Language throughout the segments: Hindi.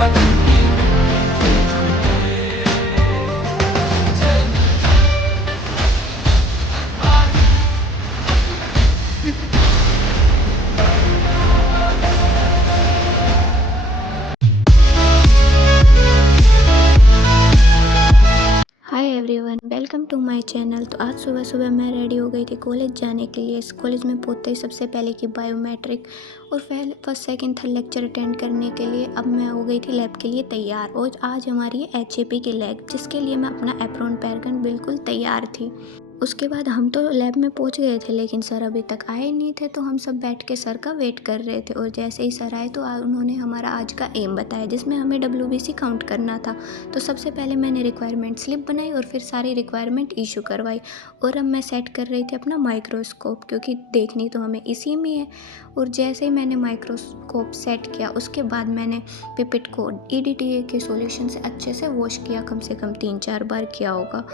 Hi everyone, welcome to my channel. तो आज सुबह सुबह मैं रेडी हो गई थी कॉलेज जाने के लिए। इस कॉलेज में पहुंचते ही सबसे पहले की बायोमेट्रिक और first second third lecture attend करने के लिए अब मैं हो गई थी लैब के लिए तैयार। और आज हमारी है एचएपी की लैब, जिसके लिए मैं अपना एप्रॉन पहनकर बिल्कुल तैयार थी। उसके बाद हम तो लैब में पहुंच गए थे, लेकिन सर अभी तक आए नहीं थे। तो हम सब बैठ के सर का वेट कर रहे थे। और जैसे ही सर आए तो उन्होंने हमारा आज का एम बताया, जिसमें हमें डब्ल्यूबीसी काउंट करना था। तो सबसे पहले मैंने रिक्वायरमेंट स्लिप बनाई और फिर सारी रिक्वायरमेंट इशू करवाई। और अब मैं सेट कर रही थी अपना माइक्रोस्कोप, क्योंकि देखनी तो हमें इसी में है। और जैसे ही मैंने माइक्रोस्कोप सेट किया, उसके बाद मैंने पिपेट को ईडीटीए के सॉल्यूशन से अच्छे से वॉश किया। कम से कम 3-4 बार किया होगा,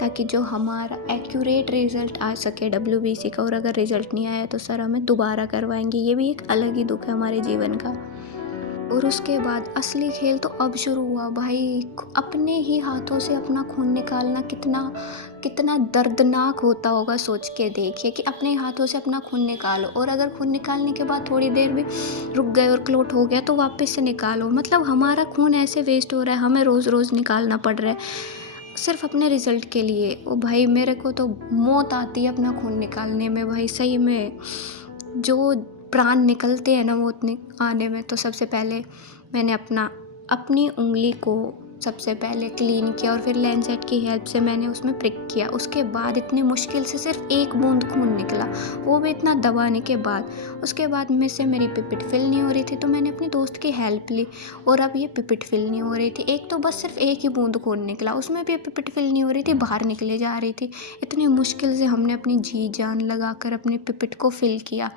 ताकि जो हमारा एक्यूरेट रिज़ल्ट आ सके डब्ल्यूबीसी का। और अगर रिज़ल्ट नहीं आया तो सर हमें दोबारा करवाएंगे। ये भी एक अलग ही दुख है हमारे जीवन का। और उसके बाद असली खेल तो अब शुरू हुआ भाई। अपने ही हाथों से अपना खून निकालना कितना कितना दर्दनाक होता होगा, सोच के देखिए कि अपने हाथों से अपना खून निकालो, और अगर खून निकालने के बाद थोड़ी देर भी रुक गए और क्लॉट हो गया तो वापस से निकालो। मतलब हमारा खून ऐसे वेस्ट हो रहा है, हमें रोज़ रोज़ निकालना पड़ रहा है सिर्फ अपने रिज़ल्ट के लिए। ओ भाई, मेरे को तो मौत आती है अपना खून निकालने में भाई। सही में जो प्राण निकलते हैं ना मौत आने में। तो सबसे पहले मैंने अपनी उंगली को सबसे पहले क्लीन किया, और फिर लैंसेट की हेल्प से मैंने उसमें प्रिक किया। उसके बाद इतनी मुश्किल से सिर्फ 1 बूंद खून निकला, वो भी इतना दबाने के बाद। उसके बाद में से मेरी पिपेट फिल नहीं हो रही थी, तो मैंने अपनी दोस्त की हेल्प ली, और अब ये पिपेट फिल नहीं हो रही थी। एक तो बस सिर्फ 1 ही बूंद खून निकला, उसमें भी पिपेट फिल नहीं हो रही थी, बाहर निकले जा रही थी। इतनी मुश्किल से हमने अपनी जी जान लगाकर अपनी पिपेट को फिल किया।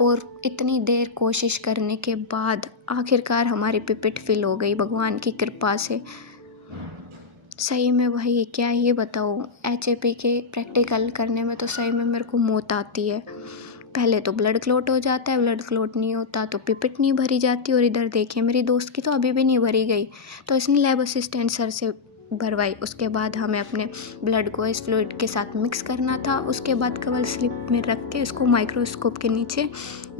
और इतनी देर कोशिश करने के बाद आखिरकार हमारी पिपेट फिल हो गई भगवान की कृपा से। सही में भाई क्या ही बताऊँ, एचएपी के प्रैक्टिकल करने में तो सही में मेरे को मौत आती है। पहले तो ब्लड क्लॉट हो जाता है, ब्लड क्लॉट नहीं होता तो पिपेट नहीं भरी जाती। और इधर देखिए मेरी दोस्त की तो अभी भी नहीं भरी गई, तो इसने लैब असिस्टेंट सर से भरवाई। उसके बाद हमें अपने ब्लड को इस फ्लूइड के साथ मिक्स करना था। उसके बाद कवर स्लिप में रख के इसको माइक्रोस्कोप के नीचे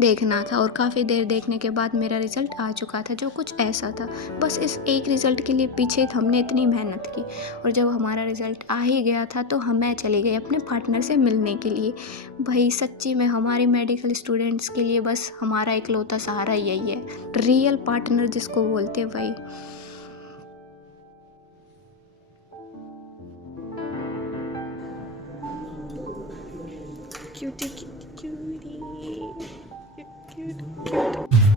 देखना था। और काफ़ी देर देखने के बाद मेरा रिज़ल्ट आ चुका था, जो कुछ ऐसा था। बस इस एक रिज़ल्ट के लिए पीछे हमने इतनी मेहनत की, और जब हमारा रिज़ल्ट आ ही गया था तो मैं चली गई अपने पार्टनर से मिलने के लिए। भाई सच्ची में हमारी मेडिकल स्टूडेंट्स के लिए बस हमारा इकलौता सहारा यही है, रियल पार्टनर जिसको बोलते हैं भाई। Cutie, cutie, cutie, cute, cute.